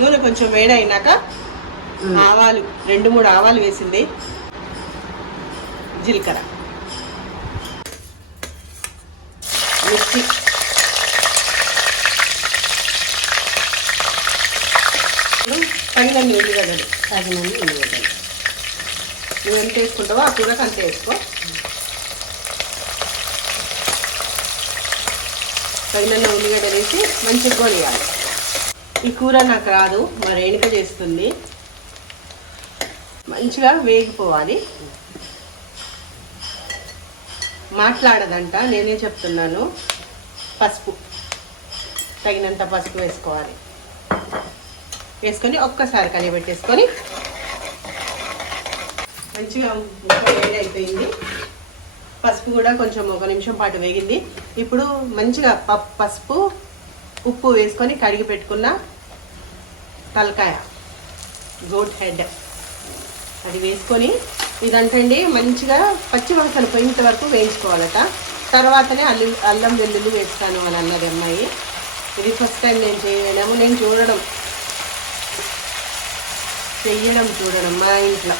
నూనె కొంచెం వేడైనాక ఆవాలు రెండు మూడు ఆవాలు వేసింది. జీలకర్ర. మిర్చి తగినన్ని ఉల్లిగడ్డలు. తగినన్ని ఉల్లిగడ్డలు. నువ్వు ఎంత వేసుకుంటావో ఆ కూరకు అంతే వేసుకో. తగినన్ని ఉల్లిగడ్డలు వేసి మంచిగా కొనియాలి ఈ కూర నాకు రాదు మా రేణుక చేస్తుంది. మంచిగా వేగిపోవాలి. మాట్లాడదంట నేనే చెప్తున్నాను. పసుపు తగినంత పసుపు వేసుకోవాలి. వేసుకొని ఒక్కసారి కలియబెట్టేసుకొని మంచిగా వేడి అయిపోయింది పసుపు కూడా కొంచెం ఒక నిమిషం పాటు వేగింది. ఇప్పుడు మంచిగా పసుపు ఉప్పు వేసుకొని కడిగి పెట్టుకున్న తలకాయ. Goat head. అది వేసుకొని ఇదంటండి మంచిగా పచ్చి వాసన పోయేంత వరకు వేయించుకోవాలట. తర్వాతనే అల్లి అల్లం వెల్లుల్లి వేస్తాను అని అన్నది అమ్మాయి. ఇది ఫస్ట్ టైం నేను చేయడము నేను చూడడం. చెయ్యడం చూడడం మా ఇంట్లో.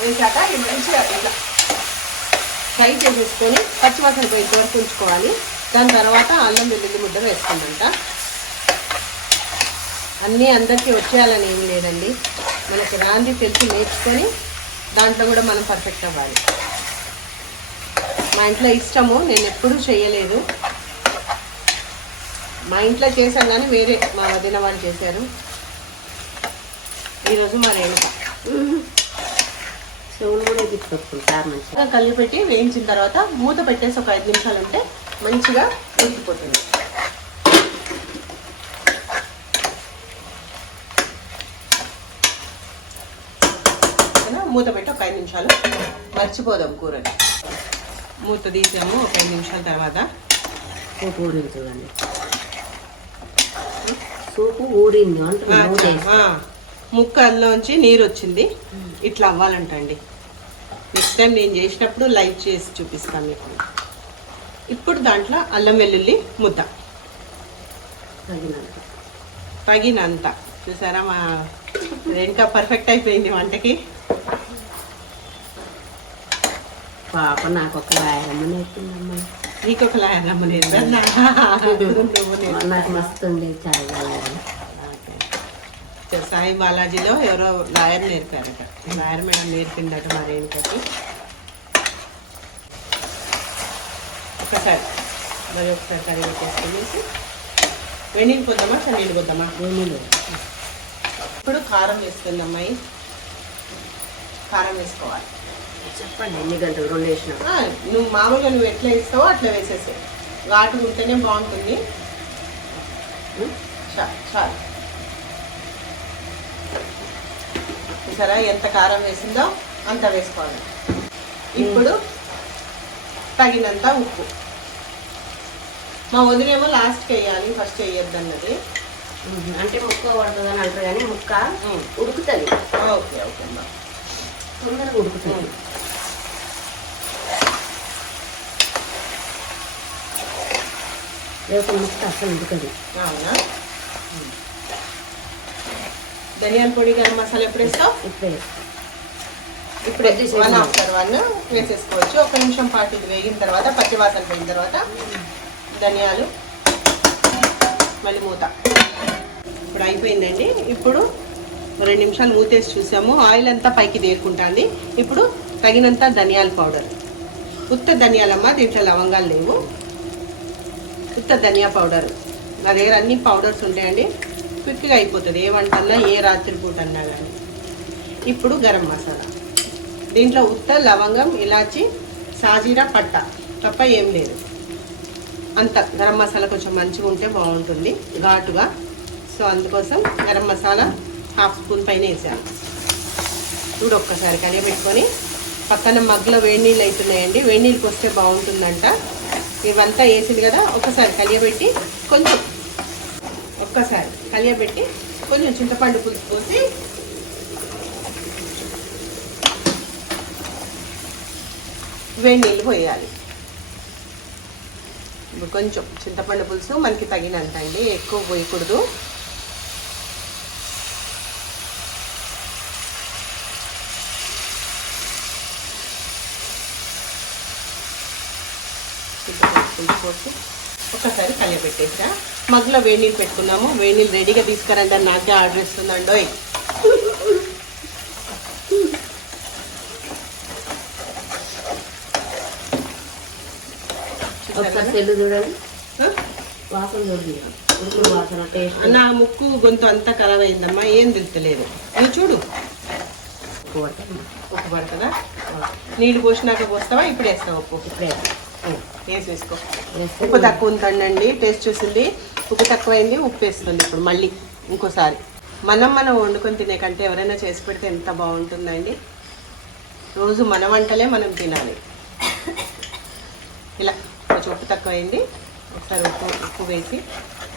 వేసాక ఇది మంచిగా ఇట్లా ఫ్రై చేసేసుకొని పచ్చివాసన పోయేంత వరకు ఉంచుకోవాలి. దాని తర్వాత అల్లం వెల్లుల్లి ముద్ద వేసుకుందంట అన్నీ అందరికీ వచ్చేయాలని ఏమీ లేదండి. మనకి రాంది తెలిసి నేర్చుకొని దాంట్లో కూడా మనం పర్ఫెక్ట్ అవ్వాలి. మా ఇంట్లో ఇష్టము నేను ఎప్పుడూ చేయలేదు. మా ఇంట్లో చేశాం కానీ వేరే మా వదిన వాళ్ళు చేశారు. ఈరోజు మా రేణుక. చెవులు కూడా ఎగిపెట్టుకుంటారు మంచిగా. కలిపి పెట్టి వేయించిన తర్వాత మూత పెట్టేసి ఒక ఐదు నిమిషాలు ఉంటే మంచిగా ఉడికిపోతుంది. మూత పెట్టి ఒక ఐదు నిమిషాలు మర్చిపోదాం కూరని. మూత తీసాము ఒక ఐదు నిమిషాల తర్వాత సూపు ఊరింది చూడండి. సూపు ఊరింది వేసి. ఆ, ముక్కల్లోంచి నీరు వచ్చింది. ఇట్లా అవ్వాలంటండి. నెక్స్ట్ టైం నేను చేసినప్పుడు లైవ్ చేసి చూపిస్తాను మీకు. ఇప్పుడు దాంట్లో అల్లం వెల్లుల్లి ముద్ద. తగినంత. తగినంత. చూసారా మా రేణుక పర్ఫెక్ట్ అయిపోయింది వంటకి. పాప నాకు ఒక రాయరమ్మ నేర్పిందమ్మా నీకు ఒక లాయర్ లేదు నాకు మస్తు చాయ్ రాయరమ్మ. సాయి బాలాజీలో ఎవరో లాయర్ నేర్పారట లాయర్ మేడం నేర్పిందట మా రేణుకకి ఒకసారి మరి ఒకసారి కడిగి పెట్టేసి వెన్నీళ్ళు పోద్దామా చన్నీళ్ళు పోద్దామా వేణిలో ఇప్పుడు కారం వేస్తుంది అమ్మాయి కారం వేసుకోవాలి చెప్పండి ఎన్ని గంటలు రెండు వేసిన నువ్వు మామూలుగా నువ్వు ఎట్లా వేస్తావో అట్లా వేసేసావు ఘాటు ఉంటేనే బాగుంటుంది. చాలు చూసారా ఎంత కారం వేసిందో అంత వేసుకోవాలి. ఇప్పుడు తగినంత ఉప్పు. మా వదినేమో లాస్ట్కి వేయాలి ఫస్ట్ వేయొద్దు అన్నది అంటే ముక్క పడుతుంది అని అంటారు కానీ ముక్క. ఉడుకుతుంది. ఓకే ఓకే అమ్మా. తొందరగా ఉడుకుతుంది లేకపోతే ముక్క అసలు ఉడకదు. అవునా? ధనియాల పొడి గరం మసాలా ఎప్పుడు వేస్తావు? ఇప్పుడే. ఇప్పుడే. వన్ ఆఫ్టర్ వన్ వేసేసుకోవచ్చు. ఒక నిమిషం పాటు ఇది వేగిన తర్వాత పచ్చివాసన పోయిన తర్వాత ధనియాలు మళ్ళీ మూత. ఇప్పుడు అయిపోయిందండి. ఇప్పుడు రెండు నిమిషాలు మూతేసి చూసాము. ఆయిల్ అంతా పైకి తేరుకుంటుంది. ఇప్పుడు తగినంత ధనియాల పౌడర్. ఉత్త ధనియాలమ్మ దీంట్లో లవంగాలు లేవు. ఉత్త ధనియా పౌడర్. నా దగ్గర అన్ని పౌడర్స్ ఉంటాయండి. క్విక్గా అయిపోతుంది. ఏ వంటన్నా ఏ రాత్రి పూట అన్నా కానీ ఇప్పుడు గరం మసాలా. దీంట్లో ఉత్త లవంగం ఇలాచి సాజీరా పట్ట. తప్ప ఏం లేదు. అంత గరం మసాలా కొంచెం మంచిగా ఉంటే బాగుంటుంది. ఘాటుగా. సో అందుకోసం గరం మసాలా హాఫ్ స్పూన్ పైన వేసాను. చూడు ఒక్కసారి కలియబెట్టుకొని పక్కన మగ్గులో వేడి నీళ్ళు అవుతున్నాయండి వేడి నీళ్ళు పోస్తే బాగుంటుందంట. ఇవంతా వేసింది కదా ఒకసారి కలియబెట్టి కొంచెం ఒక్కసారి కలియబెట్టి కొంచెం చింతపండు పులుసు పోసి వేడి నీళ్ళు పోయాలి. కొంచెం చింతపండు పులుసు మనకి తగినంత అండి. ఎక్కువ పోయకూడదు. తీసుకోవచ్చు. ఒకసారి కలియపెట్టేసా మగ్గులో వేడి నీళ్ళు పెట్టుకున్నాము. నీళ్ళు రెడీగా తీసుకురండి. నాకే ఆర్డర్? ఒకసారి సెల్లు చూడండి. ఆ? వాసన చూడండి. ఉడుకుడు వాసన టేస్ట్ నా ముక్కు గొంతు అంతా ఖరాబ్ అయిందమ్మా. ఏం తెలుస్తలేదు నువ్వు చూడు. ఉప్పు పడుతుందా? నీళ్ళు పోసినాక పోస్తావా? ఇప్పుడు వేస్తావా ఉప్పు? ఇప్పుడే వేసి వేసుకో ఉప్పు తక్కువ ఉందండి టేస్ట్ చూసింది. ఉప్పు తక్కువైంది ఉప్పు వేస్తుంది ఇప్పుడు మళ్ళీ ఇంకోసారి. మనం మనం వండుకొని తినే కంటే ఎవరైనా చేసి పెడితే ఎంత బాగుంటుందండి. రోజు మన వంటలే మనం తినాలి. ఇలా కొంచెం ఉప్పు తక్కువైంది. ఒకసారి ఉప్పు ఉప్పు వేసి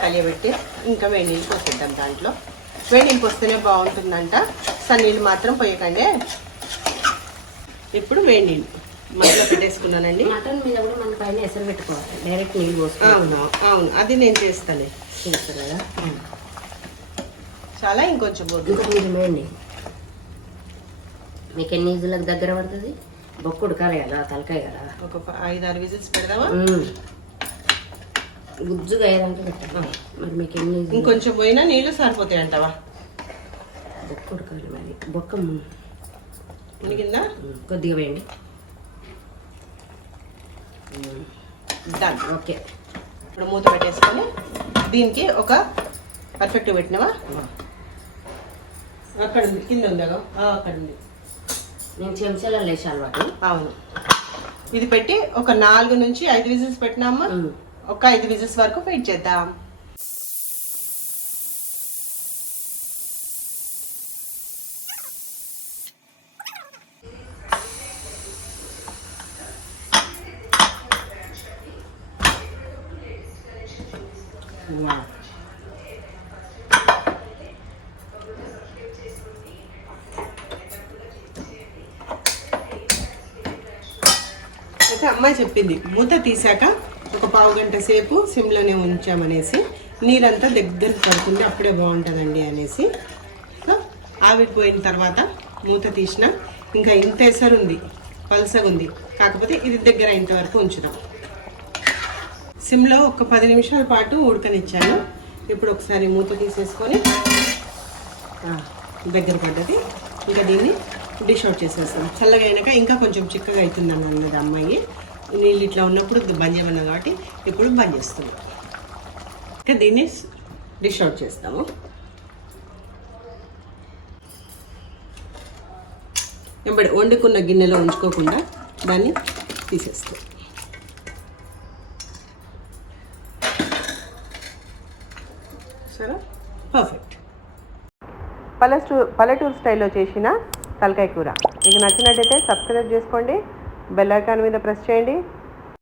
కలియబెట్టి ఇంకా వేడి నీళ్ళు పోసేద్దాం దాంట్లో. వేడి నీళ్ళు పోస్తేనే బాగుంటుందంట. సన్నీళ్ళు మాత్రం పోయకండి. ఇప్పుడు వేడి నీళ్ళు. మధ్యలో పెట్టేసుకున్నానండి. మటన్ మీద కూడా మన పైన ఎసరు పెట్టుకోవాలి. డైరెక్ట్ నీళ్ళు పోసుకోవాలి. అవును అవును. అది నేను చేస్తాను. చేస్తారు కదా చాలా ఇంకొంచెం బొద్దు ఇంకా కొంచెం వేయండి. మీకు ఎన్ని ఈజులకు దగ్గర పడుతుంది? బొక్కు ఉడకాలి కదా తలకాయ కదా ఒక ఐదు ఆరు విజిల్స్ పెడదామా? మ్మ్. గుజ్జుగా అయ్యేదాంట్లో పెట్టాలి మరి మీకు ఎన్ని? ఇంకొంచెం పోయినా నీళ్ళు సరిపోతాయి అంటావా? బొక్క ఉడకాలి మరి. బొక్క మ్మ్. కొద్దిగా వేయండి. డన్ ఓకే ఇప్పుడు మూత పెట్టేసుకొని దీనికి ఒక పర్ఫెక్ట్ పెట్టినావా? అక్కడ ఉంది కింద ఉంది అక్కడ ఉంది నేను చెంచాలలో వేసి అలవాటు అవును. ఇది పెట్టి ఒక నాలుగు నుంచి ఐదు విజిల్స్ పెట్టినామా. ఒక ఐదు విజిల్స్ వరకు వెయిట్ చేద్దాం. అయితే అమ్మాయి చెప్పింది మూత తీసాక ఒక పావు గంట సేపు సిమ్లోనే ఉంచామనేసి నీరంతా దగ్గర పడుతుంది అప్పుడే బాగుంటుందండి అనేసి. సో తర్వాత మూత తీసిన ఇంకా ఇంత ఎసరు ఉంది పల్సగా ఉంది కాకపోతే ఇది దగ్గర ఇంతవరకు వరకు ఉంచుదాం. సిమ్లో ఒక పది నిమిషాల పాటు ఉడకనిచ్చాను. ఇప్పుడు ఒకసారి మూత తీసేసుకొని దగ్గర పడ్డది. ఇంకా దీన్ని డిష్ అవుట్ చేసేస్తాం. చల్లగా అయినాక ఇంకా కొంచెం చిక్కగా అవుతుంది అన్నది అమ్మాయి. నీళ్ళు ఇట్లా ఉన్నప్పుడు బంద్ చేయమన్నా కాబట్టి ఇప్పుడు బంద్ చేస్తున్నాం. ఇంకా దీన్ని డిష్ అవుట్ చేస్తాము. వెంబడి వండుకున్న గిన్నెలో ఉంచుకోకుండా దాన్ని తీసేస్తాం. చూసారా పర్ఫెక్ట్ పల్లెటూ పల్లెటూరు స్టైల్లో చేసిన తలకాయ కూర. మీకు నచ్చినట్టయితే సబ్స్క్రైబ్ చేసుకోండి. బెల్ ఐకాన్ మీద ప్రెస్ చేయండి.